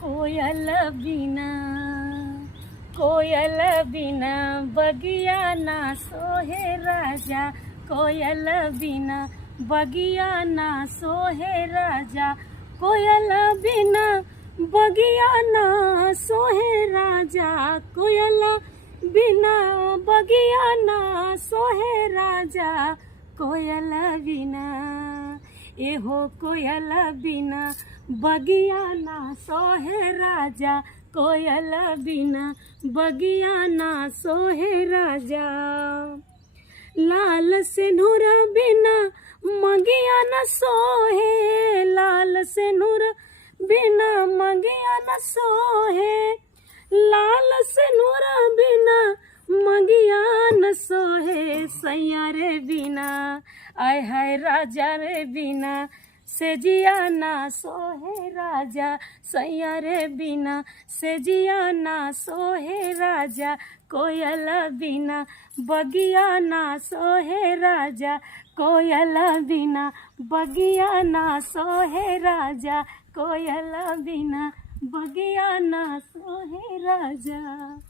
कोयल बिना कोयल बिना बगिया ना सोहे राजा। कोयल बिना बगिया ना सोहे राजा। कोयल बिना बगिया ना सोहे राजा। कोयल बिना बगिया ना सोहे राजा। कोयल बिना एहो कोयल बिना बगिया ना सोहे राजा। कोयल बिना बगिया ना सोहे राजा। लाल सिंदूर बिना मगिया न सोहे। लाल सिंदूर बिना मगिया न सोहे। लाल सिंदूर बिना मगिया न सोहे। सैया रे बिना आय हाय राजा रे बिना से जिया ना सोहे राजा। सैया रे बिना से जिया ना सोहे राजा। कोयल बिना बगिया ना सोहे राजा। कोयल बिना बगिया ना सोहे राजा। कोयल बिना बगिया ना सोहे राजा।